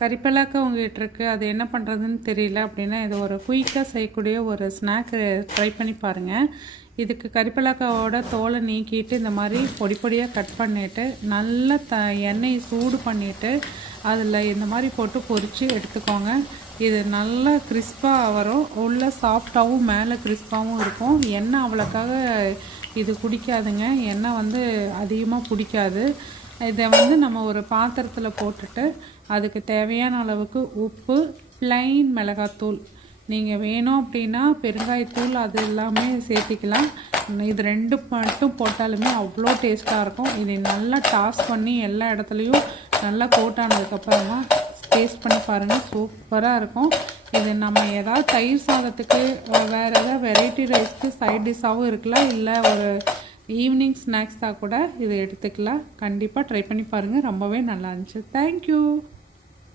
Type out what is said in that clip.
கறிப்பலாக்கா உங்ககிட்ட இருக்குது அது என்ன பண்ணுறதுன்னு தெரியல அப்படின்னா இது ஒரு குயிக்காக செய்யக்கூடிய ஒரு ஸ்நாக் ட்ரை பண்ணி பாருங்கள் இதுக்கு கறிப்பலாக்காவோட தோலை நீக்கிட்டு இந்த மாதிரி பொடி பொடியாக கட் பண்ணிவிட்டு நல்லா த எண்ணெய் சூடு பண்ணிவிட்டு அதில் இந்த மாதிரி போட்டு பொரித்து எடுத்துக்கோங்க. இது நல்லா கிறிஸ்பாக வரும். உள்ளே சாஃப்டாகவும் மேலே கிறிஸ்பாகவும் இருக்கும். எண்ணெய் அவ்வளோக்காக இது குடிக்காதுங்க. எண்ணெய் வந்து அதிகமாக பிடிக்காது இதை வந்து நம்ம ஒரு பாத்திரத்தில் போட்டுட்டு அதுக்கு தேவையான அளவுக்கு உப்பு ப்ளைன் மிளகாத்தூள். நீங்கள் வேணும் அப்படின்னா பெருங்காயத்தூள் அது எல்லாமே சேர்த்திக்கலாம். இது ரெண்டு மட்டும் போட்டாலுமே அவ்வளோ டேஸ்ட்டாக இருக்கும். இதை நல்லா டாஸ் பண்ணி எல்லா இடத்துலையும் நல்லா கோட் ஆனதுக்கப்புறமா டேஸ்ட் பண்ணி பாருங்கள் சூப்பராக இருக்கும். இது நம்ம ஏதாவது தயிர் சாதத்துக்கு வேறு ஏதாவது வெரைட்டி ரைஸ்க்கு சைட் டிஷ்ஷாகவும் இருக்கலாம். இல்லை ஒரு ஈவினிங் ஸ்நாக்ஸாக கூட இதை எடுத்துக்கலாம். கண்டிப்பாக ட்ரை பண்ணி பாருங்கள் ரொம்பவே நல்லா இருந்துச்சு. தேங்க்யூ